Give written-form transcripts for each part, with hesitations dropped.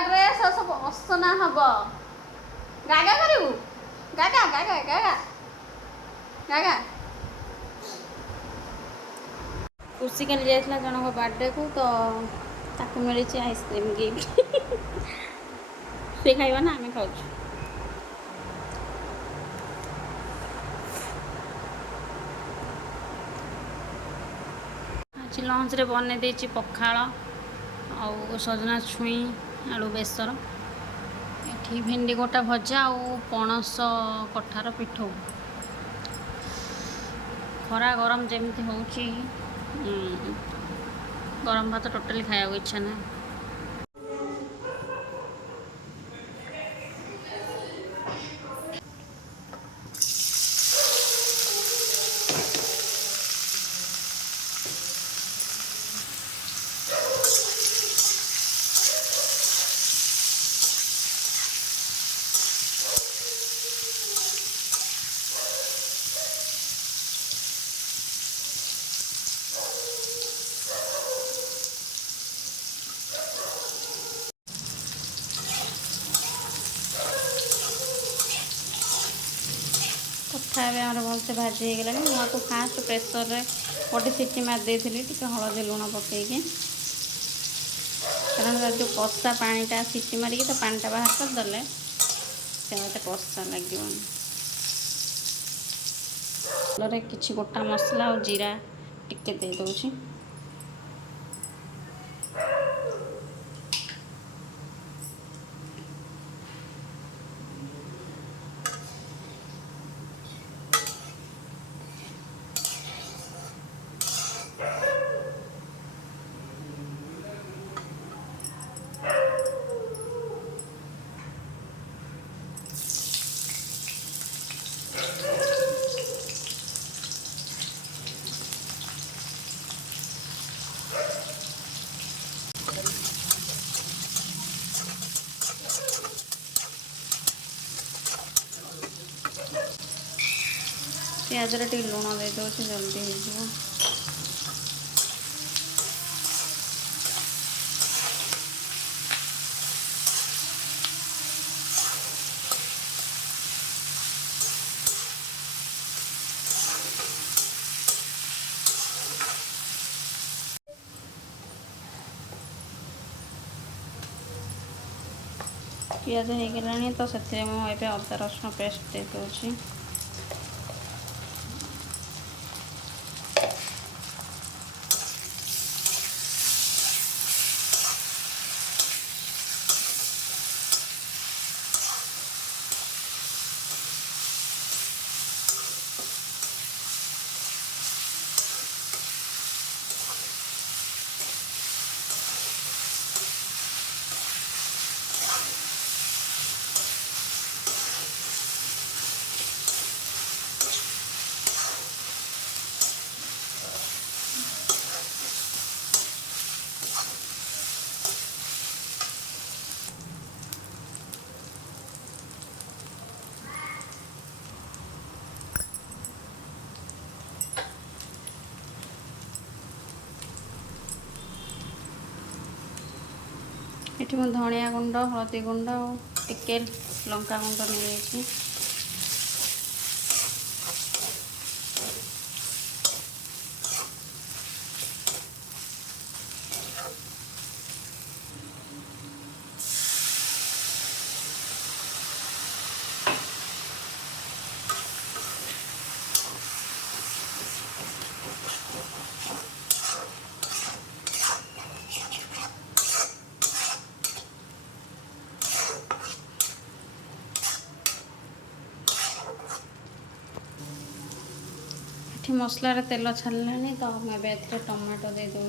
Dress सब असना हम गागा करू गागा गागा गागा गागा खुशी कल जाइला जनक बर्थडे को तो ताकू मिली आइसक्रीम गिफ्ट से खाइबा ना आम खाऊ आज लंच रे बन देची पखाड़ आउ सजना छुई आलू बेसर एठी भेंडी गोटा भजा आउ पणस कठार पिठो खरा गरम जमी हो गरम भात टोटाली खाया इच्छा ना कथा भलसे भाजी हो गला मुझे फास्ट प्रेसर रे गोटे सीटी मारी टी हलदी लुण पकईकि कारण जो कषा पानीटा सीटी मारिक तो पानीटा बाहर करदे से मत कषा लगे कि गोटा मसला और जीरा टिके दे दूँ प्याज रे लुण दे दो जल्दी हो पियाज हो गला तो से मुझे अदा रसुण पेस्ट दे दूँ ये मैं धनिया गुंड हलदी गुंड और टिके लंका गुंड नहीं मसला तेल छाड़े तो मुझे टमाटो दे दूँ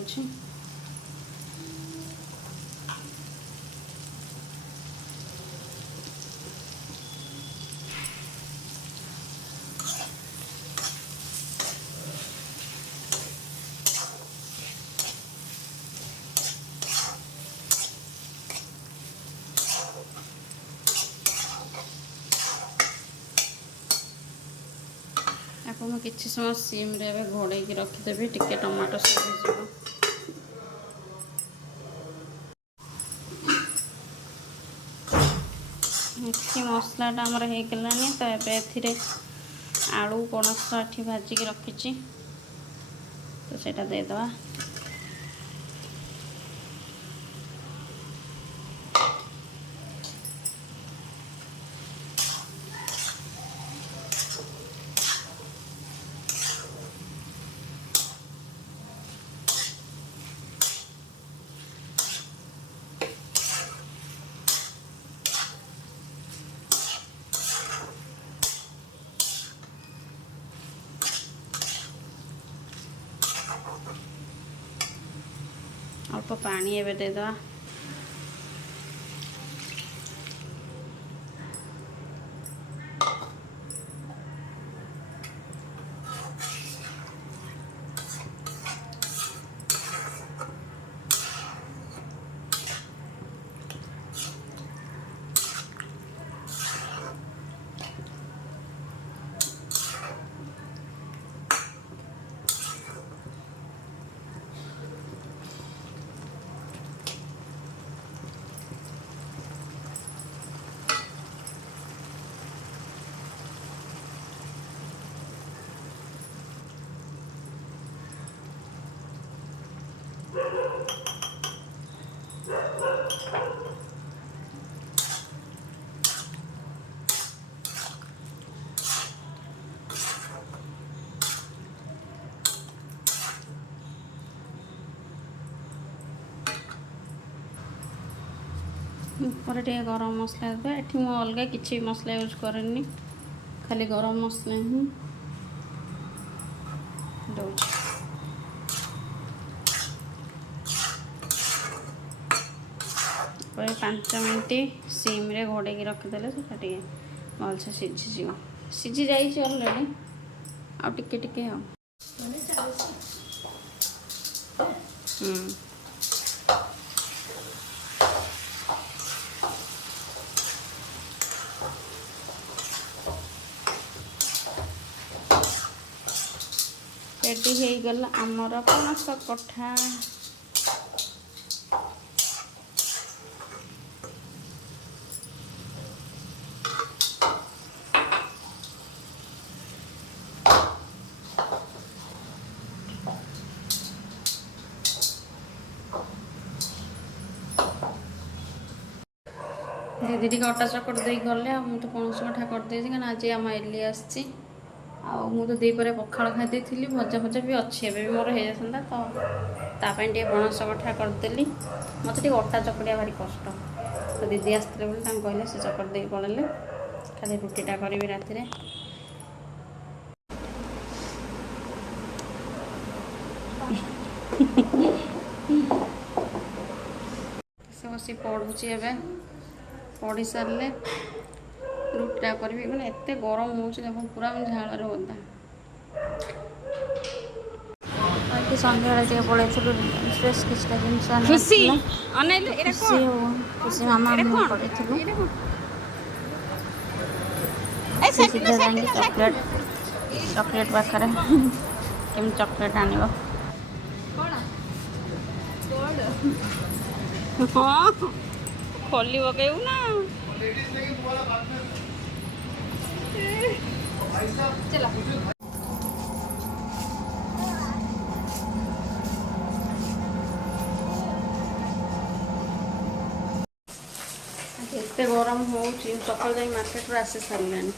आपको मैं किसी समय सीम रे घोड़े रखीदेवी टिके टमाटो सीझ ଏଠି ମସଲାଟା ଆମର ହେଇଗଲାଣି। ତ ଏବେ ଏଥିରେ ଆଳୁ ପଣସ ଏଠି ଭାଜିକି ରଖିଛି, ତ ସେଇଟା ଦେଇଦେବା। ଅଳ୍ପ ପାଣି ଏବେ ଦେଇଦେବା। ଉପରେ ଟିକେ ଗରମ ମସଲା ଦେବା। ଏଠି ମୁଁ ଅଲଗା କିଛି ମସଲା ୟୁଜ୍ କରେନି, ଖାଲି ଗରମ ମସଲା ହିଁ ଦେଉଛି। ପରେ 5 ମିନିଟ୍ ସିମ୍ରେ ଘୋଡ଼େଇକି ରଖିଦେଲେ ସେଟା ଟିକେ ଭଲସେ ସିଝିଯିବ। ସିଝି ଯାଇଛି ଅଲରେଡ଼ି, ଆଉ ଟିକେ ଟିକେ ଆଉ। ରେଡ଼ି ହେଇଗଲା ଆମର ପଣସ କଠା। ଦିଦି ଟିକେ ଅଟା ଚକଟି ଦେଇକି ଗଲେ, ଆଉ ମୁଁ ତ ପଣସ କଠା କରିଦେଇଛି କାରଣ ଆଜି ଆମ ଏଲି ଆସିଛି। ଆଉ ମୁଁ ତ ଦ୍ୱିପହରେ ପଖାଳ ଖାଇ ଦେଇଥିଲି, ଭଜା ଭଜା ବି ଅଛି, ଏବେ ବି ମୋର ହେଇଯାଇଥାନ୍ତା। ତ ତା ପାଇଁ ଟିକେ ପଣସ କଠା କରିଦେଲି। ମୋତେ ଟିକେ ଅଟା ଚକଟିବା ଭାରି କଷ୍ଟ, ତ ଦିଦି ଆସିଥିଲେ ବୋଲି ତାଙ୍କୁ କହିଲେ ସେ ଚକଟି ଦେଇକି ପଳେଇଲେ। ଖାଲି ରୁଟିଟା କରିବି ରାତିରେ। ସେ ବସି ପଢ଼ୁଛି ଏବେ, ପଢ଼ି ସାରିଲେ ରୁଟିଟା କରିବି। ମାନେ ଏତେ ଗରମ ହେଉଛି ଦେଖ, ପୁରା ମୁଁ ଝାଳରେ ଓଦା। ଆଜି ସନ୍ଧ୍ୟାବେଳେ ଟିକେ ପଳେଇଥିଲୁ ଡ୍ରେସ୍ କିଛିଟା ଜିନିଷ ଆଣିଥିଲା। ଖୁସି ଆଉ ଖୁସି ମାମା ମୁଁ ପଳେଇଥିଲୁ। ଖୁସି ସିଧା ଯାଇକି ଚକୋଲେଟ୍ ପାଖରେ କେମିତି ଚକୋଲେଟ୍ ଆଣିବ। ହଁ ଖୋଲି ପକେଇବୁ ନା। ଏତେ ଗରମ ହେଉଛି, ସକାଳୁ ଯାଇ ମାର୍କେଟରୁ ଆସି ସାରିଲାଣି।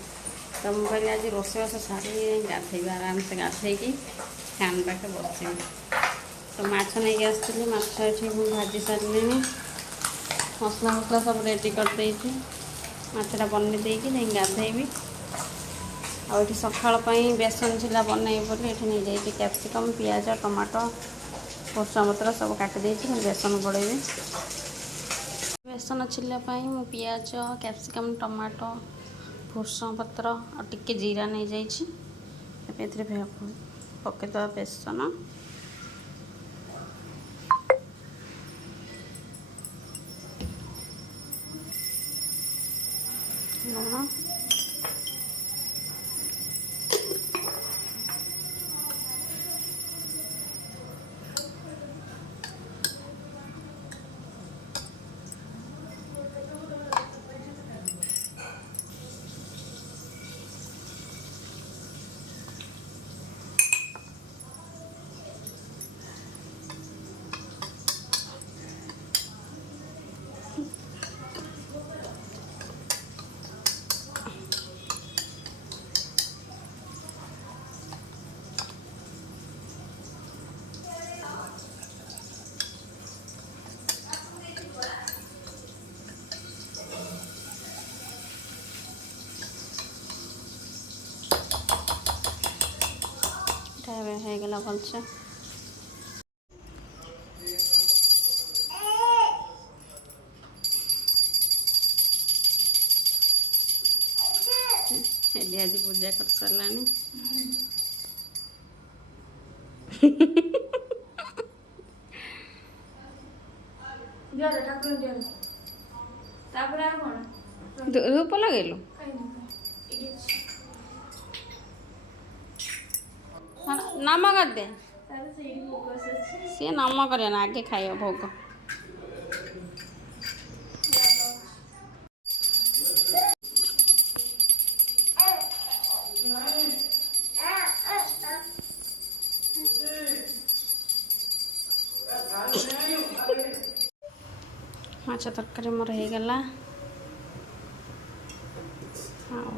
ତ ମୁଁ କହିଲି ଆଜି ରୋଷେଇବାସ ସାରିକି ଯାଇ ଗାଧେଇବି, ଆରାମସେ ଗାଧେଇକି ଫ୍ୟାନ୍ ପାଖେ ବସିବି। ତ ମାଛ ନେଇକି ଆସିଥିଲି, ମାଛ ଏଠି ମୁଁ ଭାଜି ସାରିଲିଣି। ମସଲା ସବୁ ରେଡ଼ି କରିଦେଇଛି। ମାଛଟା ବନେଇ ଦେଇକି ଯାଇ ଗାଧେଇବି। ଆଉ ଏଠି ସକାଳ ପାଇଁ ବେସନ ଥିଲା ବନେଇବି ବୋଲି ଏଠି ନେଇଯାଇଛି କ୍ୟାପ୍ସିକମ୍, ପିଆଜ, ଟମାଟୋ, ଭୃଷଙ୍ଗ ପତ୍ର ସବୁ କାଟି ଦେଇଛି, ଖାଲି ବେସନ ଗୋଳେଇବି। ବେସନ ଚିଲ୍ଲା ପାଇଁ ମୁଁ ପିଆଜ, କ୍ୟାପ୍ସିକମ୍, ଟମାଟୋ, ଭୃଷଙ୍ଗ ପତ୍ର ଆଉ ଟିକେ ଜିରା ନେଇଯାଇଛି। ଏବେ ଏଥିରେ ପକାଇଦେବା ବେସନ। ଲୁଣ, ହେଇଗଲା ଭଲସେ। ଏଠି ଆଜି ପୂଜା କରିସାରିଲାଣି। ଧୂପ ଲଗେଇଲୁ ନାମ କରିଦେ। ସିଏ ନାମ କରିବା ନା ଆଗେ ଖାଇବ ଭୋଗ। ମାଛ ତରକାରୀ ମୋର ହେଇଗଲା। ଆଉ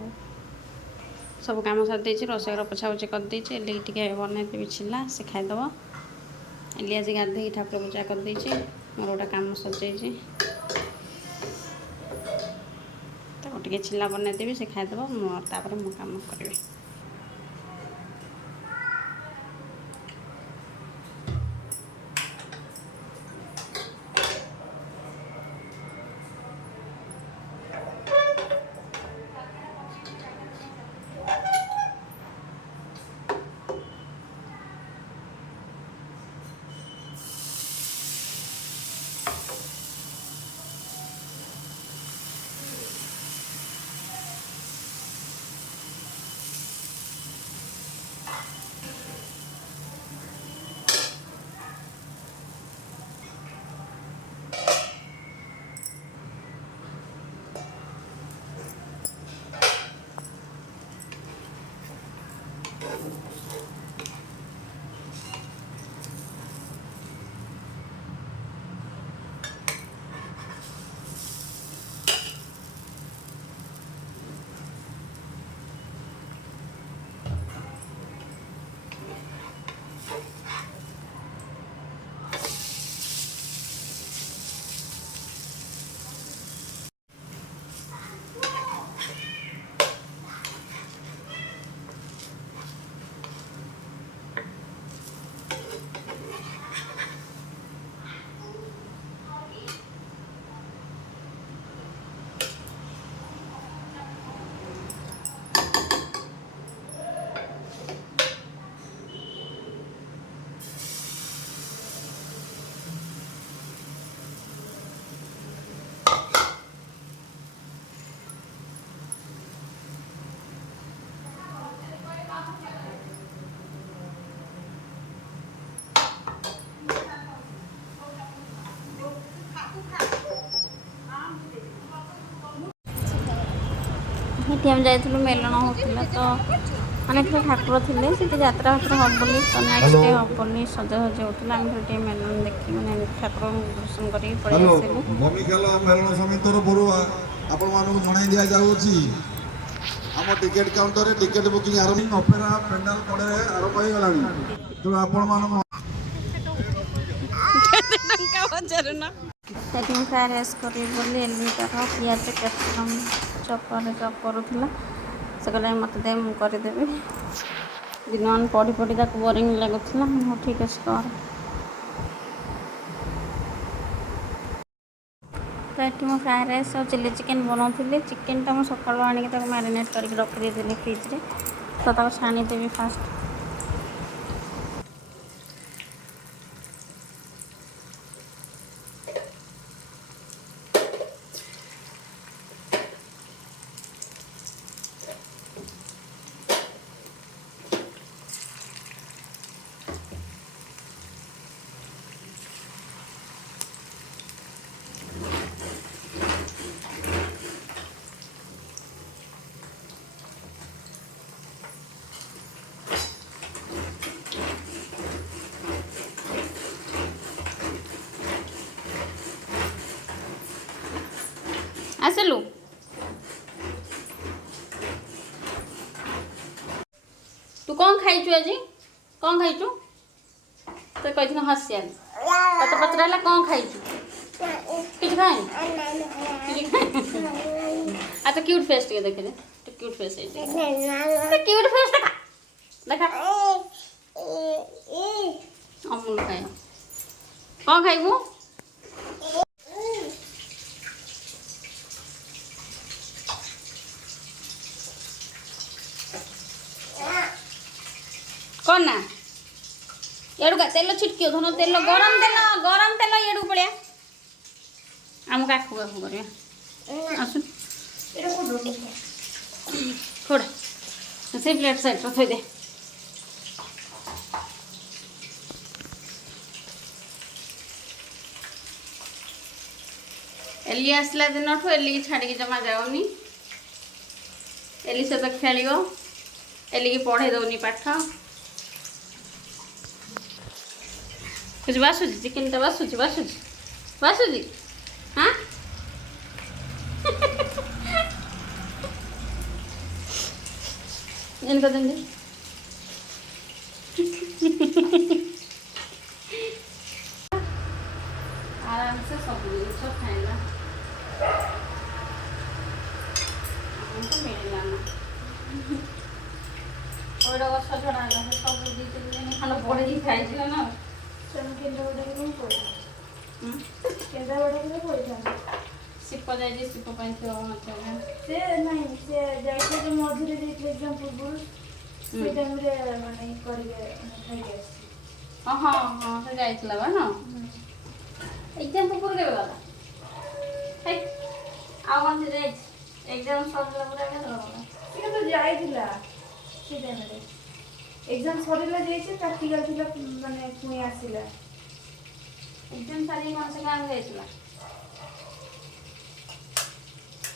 ସବୁ କାମ ସାରି ଦେଇଛି, ରୋଷେଇଘର ପୋଛାପୋଛି କରିଦେଇଛି। ଏଲିକି ଟିକେ ବନେଇଦେବି ଛିଲା, ସେ ଖାଇଦେବ। ଏଲି ଆଜି ଗାଧୋଇକି ଠାକୁର ପୂଜା କରିଦେଇଛି। ମୋର ଗୋଟେ କାମ ସରିଯାଇଛି, ତାକୁ ଟିକେ ଛିଲା ବନେଇଦେବି, ସେ ଖାଇଦେବ। ମୁଁ ତାପରେ ମୁଁ କାମ କରିବି। ଏଠି ଆମେ ଯାଇଥିଲୁ, ମେଲଣ ହେଉଥିଲା ତ ଅନେକ ଠାକୁର ଥିଲେ। ସେଠି ଯାତ୍ରା ଫାତ୍ରା ହେବ ବୋଲି, ତ ନେକ୍ସଟ ଡେ ହେବ ବୋଲି ସଜାସଜି ହେଉଥିଲା। ଆମେ ସେଠି ମେଲଣ ଦେଖି ମାନେ ଠାକୁରଙ୍କୁ ଦର୍ଶନ କରିକି ପଳେଇ ଆସିଲୁ। ବମିଖାଲ ମେଲଣ ସମିତିର ପଡ଼ୁଆ ଆପଣମାନଙ୍କୁ ଜଣାଇ ଦିଆଯାଉଅଛି, ଆମ ଟିକେଟ କାଉଣ୍ଟରରେ ଟିକେଟ ବୁକିଂ ଆରମ୍ଭ। ଅପେରା ପେଣ୍ଡାଲ ପଡ଼େ ଆରମ୍ଭ ହେଇଗଲାଣି। ତେଣୁ ଆପଣମାନଙ୍କୁ ସେଠି ମୁଁ ଫ୍ରାଏ ରାଇସ୍ କରିବି ବୋଲି ଏଲି ତାର ପିଆଜ କ୍ୟାପ୍ସିକମ୍ ଚପ୍ କରୁଥିଲା। ସେ କହିଲା ମୋତେ ଦେ, ମୁଁ କରିଦେବି। ଦିନମାନ ପଢ଼ି ପଢ଼ି ତାକୁ ବୋରିଂ ଲାଗୁଥିଲା। ମୁଁ ଠିକ୍ ଅଛି କର। ତ ଏଠି ମୁଁ ଫ୍ରାଏ ରାଇସ୍ ଆଉ ଚିଲି ଚିକେନ୍ ବନାଉଥିଲି। ଚିକେନ୍ଟା ମୁଁ ସକାଳୁ ଆଣିକି ତାକୁ ମ୍ୟାରିନେଟ୍ କରିକି ରଖିଦେଇଥିଲି ଫ୍ରିଜ୍ରେ। ତ ତାକୁ ଛାଣିଦେବି ଫାଷ୍ଟ। ଆସିଲୁ ତୁ କ'ଣ ଖାଇଛୁ ଆଜି? କ'ଣ ଖାଇଛୁ? ତୁ କହିଥିଲୁ ହସିଆଲି। ତତେ ପଚରାହେଲା କ'ଣ ଖାଇଛୁ? କିଛି ଖାଇନି। ଆଉ ତ କ୍ୟୁଟ୍ ଫେସ୍ ଟିକେ ଦେଖିଲେ। ତୁ କ୍ୟୁଟ୍ ଫେସ୍ ହେଇଛି। କ୍ୟୁଟ୍ ଫେସ୍ ଦେଖା ଦେଖା। अमूल खाए कौन खाइबू कौन ना एड़ू का तेल छिटकियो धन तेल गरम तेल एड़ू पड़िया आमको आखू आखू कर आसु थोड़ा से प्लेट साइड थोई दे एली आसला दिन एली की छाड़ी जमा जाऊनी एली सहित खेल एली की पढ़े दौनी पाठ कुछ बासुची चिकेन तो बासुची हाँ इनको देंगे आराम से सब खाएगा हमको मिलना और गछ झड़ा सब दी खाना पड़े खाई ना शिप जाए शिप से नहीं से जाइए जो मझे जाइए एग्जाम पूर्व से टाइम रे माने करिए खाई हाँ हाँ हाँ से जाइतला बा ना एग्जाम पूर्व केबे गला हे आ कौन से जाई एग्जाम सरला पूरा के गला से तो जाइतिला से टाइम रे एग्जाम सरला जाइए प्रैक्टिकल थिला माने पुणी आसीला एग्जाम सारी कौन से काम जाइतला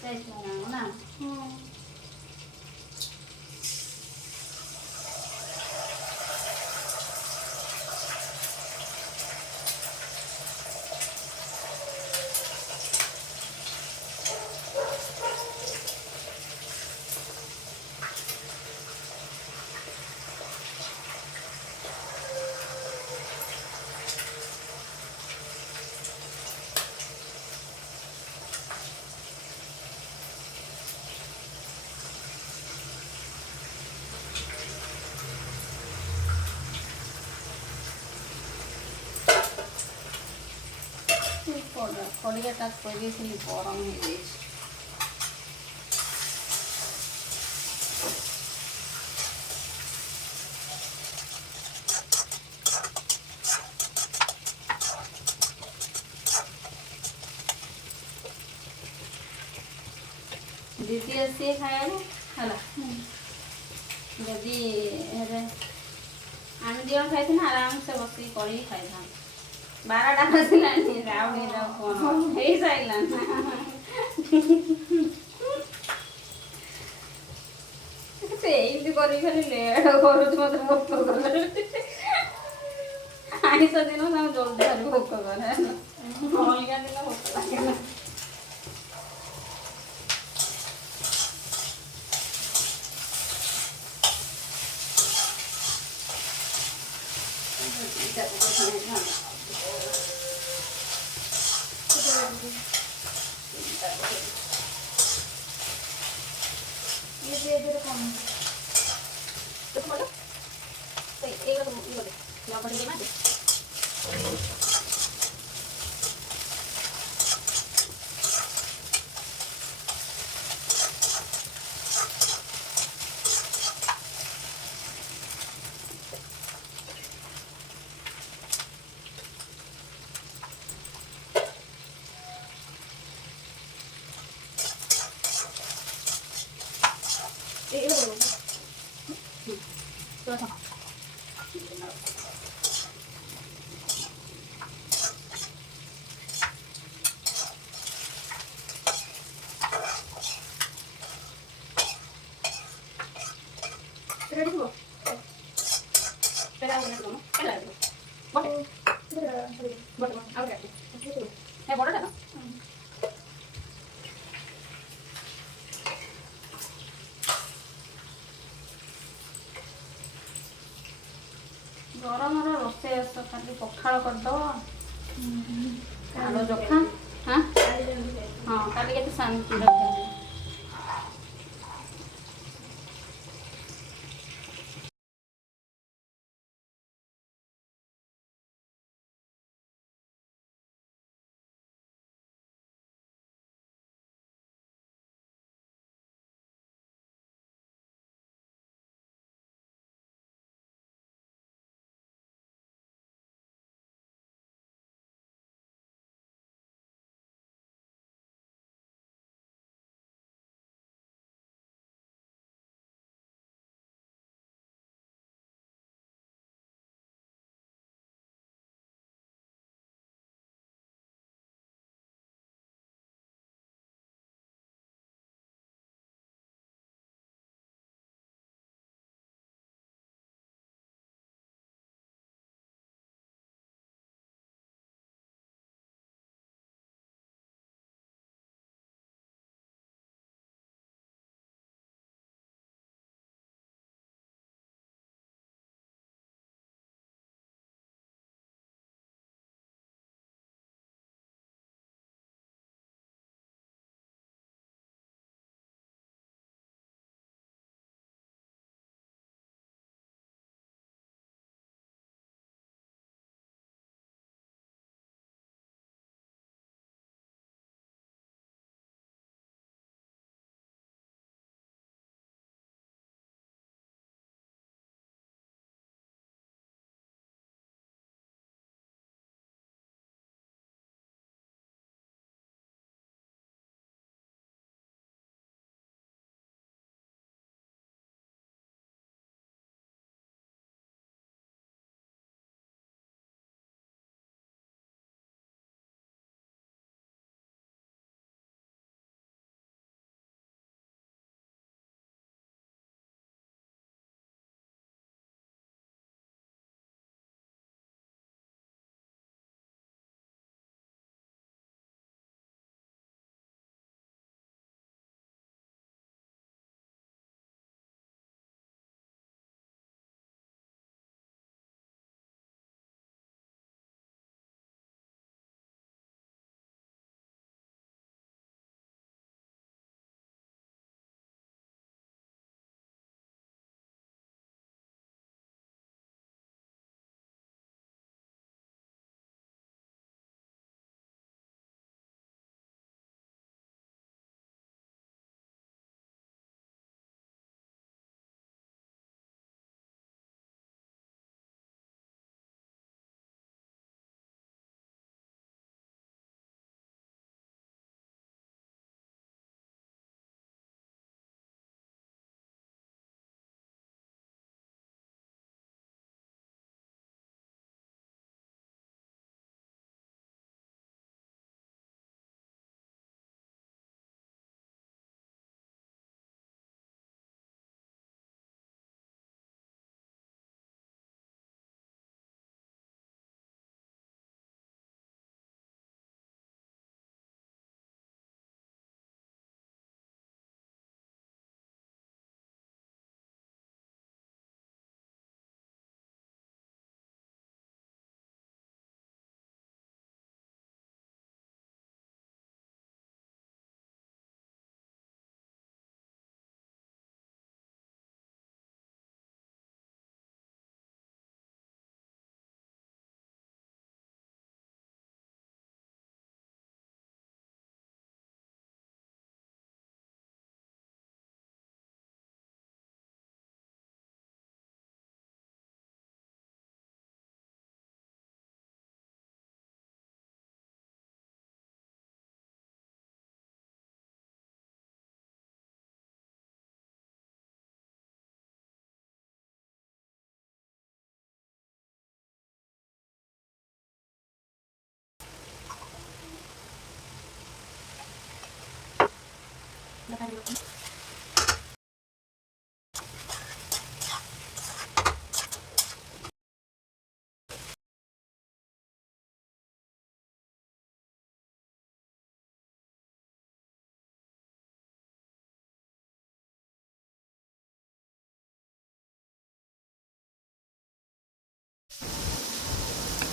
ना हां खड़ियाटा थी गरम हो जाए दीदी आसी खाया है जदि आम दिन खाई आराम से बस कर खाई था 12टा बजलानी राउडी फोन हो सारा कर खाली लेट कर मत भोक कर आइस दिन जल्दी खाली भोक कर अलग दिन भोक लगे ये दे दे कम तो खोलो तो एक ये दे या पर दे दे तो था ready हो पेरा उन्हें दोनों पेरा दो बट आउट है बड़ा ना गरम रोसे खाली पखाड़ करदे आलू चोखा हाँ हाँ काली के शांति रखे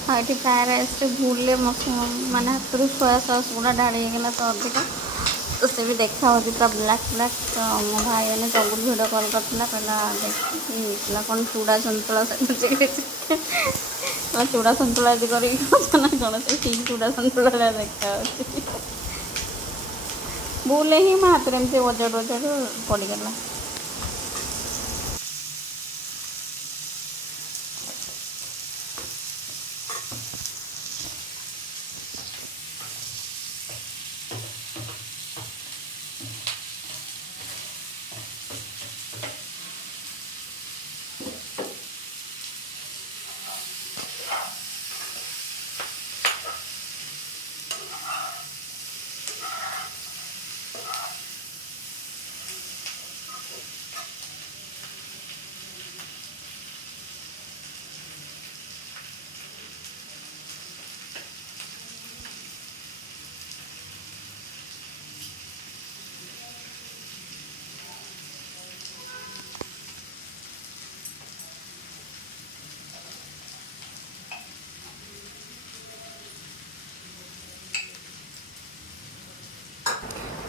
हाँ ये फ्राए राइस भूल माने हाथ सोया सॉस गुड़ा ढाड़ीगला तो अधिक तो से भी देखा हो पूरा ब्लैक ब्लैक। तो मो भाई मैंने चंगुल भिडियो कॉल करता कहला देखला कौन चूड़ा सन्तुला चूड़ा सन्तुला यदि करना कौन से ठीक चूड़ा सन्तुला देखा भूल ही मो हाथ में एमती वजर वजर पड़गला।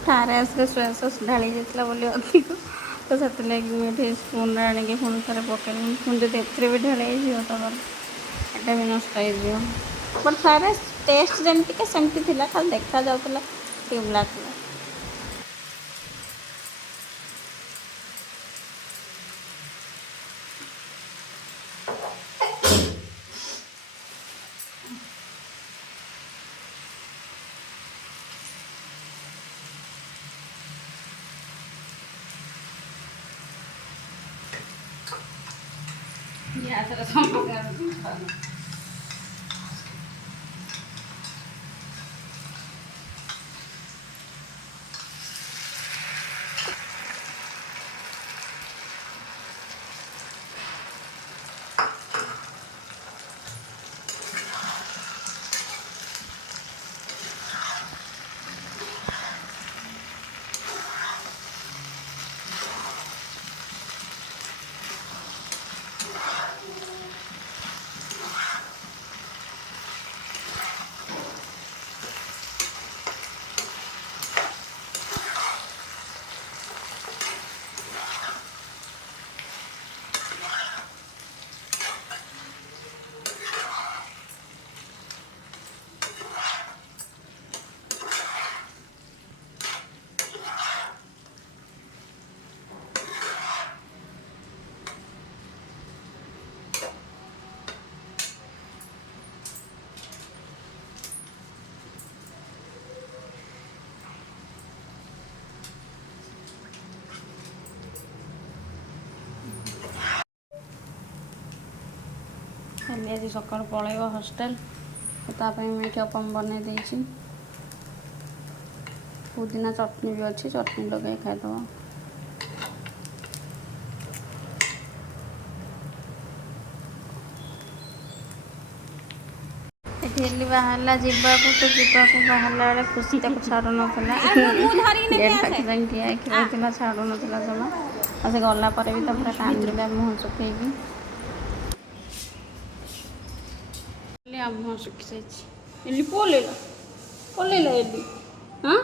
फ्राए राइस सोया सॉस ढाली जाता बोली अधिक तो से लगे स्पून आनिक पुणी थे पकड़ पुणी जब ए भी ढाई तो एटा भी नष्ट हो बट फ्राए राइस टेस्ट जमती सेमती थी खाली देखा जाऊला ब्लैक ब्लैक। खाली आज सका पलैब हस्टेल मुझे अपम बनई देती पुदीना चटनी भी अच्छी चटनी लगे खाईदब। ये बाहर जावाक तो जावाक बाहर बेले खुशी तक छाड़ू नाला छाड़ू नाला जमा और से गला भी तो पूरा कांदिला मुँह सुखी मुँह सुखी जाइए पलैला पलैला हाँ